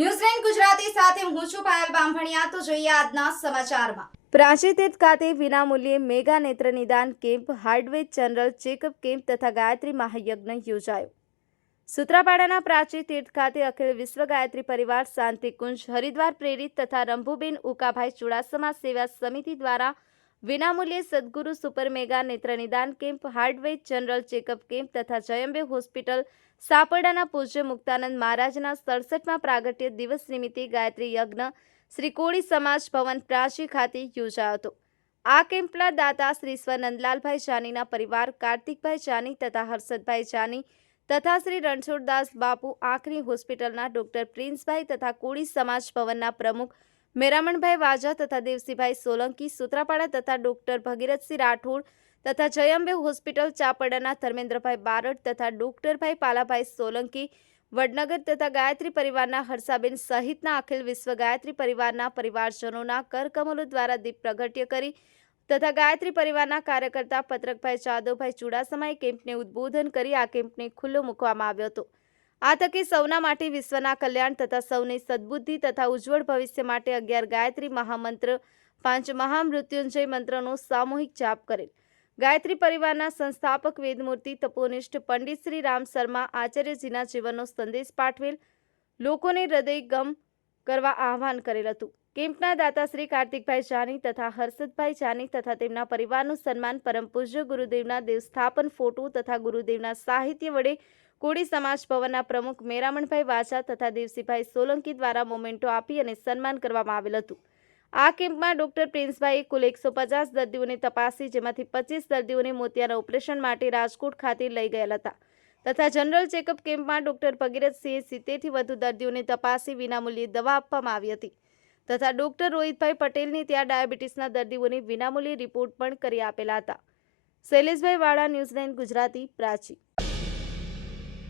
ન્યૂઝલેન્ડ ગુજરાતી સાથે હું છું પાયલ બામભણિયા તો જોઈએ આજના સમાચારમાં. પ્રાચી તીર્થ ખાતે વિનામૂલ્યે મેગા નેત્ર નિદાન કેમ્પ હાર્ડવે જનરલ ચેકઅપ કેમ્પ તથા ગાયત્રી મહાયજ્ઞ યોજાયો. સુત્રાપાડાના પ્રાચી તીર્થ ખાતે અખિલ વિશ્વ ગાયત્રી પરિવાર શાંતિકુંજ, હરિદ્વાર પ્રેરિત તથા રંભુબેન ઉકાભાઈ ચુડાસમા સેવા સમિતિ દ્વારા વિનામૂલ્યે સદગુરુ સુપર મેગા નેત્ર કેમ્પ હાર્ડવે જનરલ ચેકઅપ કેમ્પ તથા જયંબે હોસ્પિટલ, સાપરડાના પૂજ્ય મુક્તાનંદ મહારાજના સડસઠમાં પ્રાગટ્ય દિવસ નિમિત્તે ગાયત્રી યજ્ઞ શ્રી કોળી સમાજ ભવન પ્રાચી ખાતે યોજાયો હતો. આ કેમ્પના દાતા શ્રી સ્વનંદલાલભાઈ જાનીના પરિવાર કાર્તિકભાઈ જાની તથા હર્ષદભાઈ જાની તથા શ્રી રણછોડદાસ બાપુ આંખની હોસ્પિટલના ડોક્ટર પ્રિન્સભાઈ તથા કોળી સમાજ ભવનના પ્રમુખ મેરામણભાઈ વાજા તથા દેવસીભાઈ સોલંકી, સુત્રાપાડા તથા ડોક્ટર ભગીરથસિંહ રાઠોડ તથા જયંબે હોસ્પિટલ, ચાપડાના ધર્મેન્દ્રભાઈ બારડ તથા ડોક્ટરભાઈ પાલાભાઈ સોલંકી, વડનગર તથા ગાયત્રી પરિવારના હર્ષાબેન સહિતના અખિલ વિશ્વ ગાયત્રી પરિવારના પરિવારજનોના કરકમલો દ્વારા દીપ પ્રગટ્ય કરી તથા ગાયત્રી પરિવારના કાર્યકર્તા પત્રકભાઈ જાદવભાઈ ચુડાસમાએ કેમ્પને ઉદ્બોધન કરી આ કેમ્પને ખુલ્લો મૂકવામાં આવ્યો હતો. આ તકે સૌના માટે વિશ્વના કલ્યાણ તથા સૌની સદબુદ્ધિ તથા ઉજ્જવળ ભવિષ્ય માટે અગિયાર ગાયત્રી મહામંત્ર, પાંચ મહામૃત્યુંજય મંત્રનો સામૂહિક જાપ કરેલ. ગાયત્રી પરિવારના સંસ્થાપક વેદમૂર્તિ તપોનિષ્ઠ પંડિત શ્રી રામ શર્મા આચાર્યજીના જીવનનો સંદેશ પાઠવેલ. લોકોને હૃદયગમ કરવા આહવાન કરેલ હતું. કેમ્પના દાતા શ્રી કાર્તિકભાઈ જાની તથા હર્ષદભાઈ જાની તથા તેમના પરિવારનું સન્માન પરમ પૂજ્ય ગુરુદેવના દેવસ્થાપન ફોટો તથા ગુરુદેવના સાહિત્ય વડે કોળી સમાજ ભવનના પ્રમુખ મેરામણભાઈ વાજા તથા દેવસીભાઈ સોલંકી દ્વારા મોમેન્ટો આપી અને સન્માન કરવામાં આવેલ હતું. આ કેમ્પમાં ડોક્ટર પ્રિન્સભાઈએ કુલ એકસો પચાસ દર્દીઓને તપાસી, જેમાંથી પચીસ દર્દીઓને મોતિયાના ઓપરેશન માટે રાજકોટ ખાતે લઈ ગયેલ હતા. તથા જનરલ ચેકઅપ કેમ્પમાં ડોક્ટર ભગીરથસિંહે સિત્તેરથી વધુ દર્દીઓને તપાસી વિનામૂલ્યે દવા આપવામાં આવી હતી. તથા ડોક્ટર રોહિતભાઈ પટેલની ત્યાં ડાયાબિટીસના દર્દીઓને વિનામૂલ્યે રિપોર્ટ પણ કરી આપેલા હતા. શૈલેષભાઈ વાળા ન્યૂઝલેન્ડ ગુજરાતી, પ્રાચી.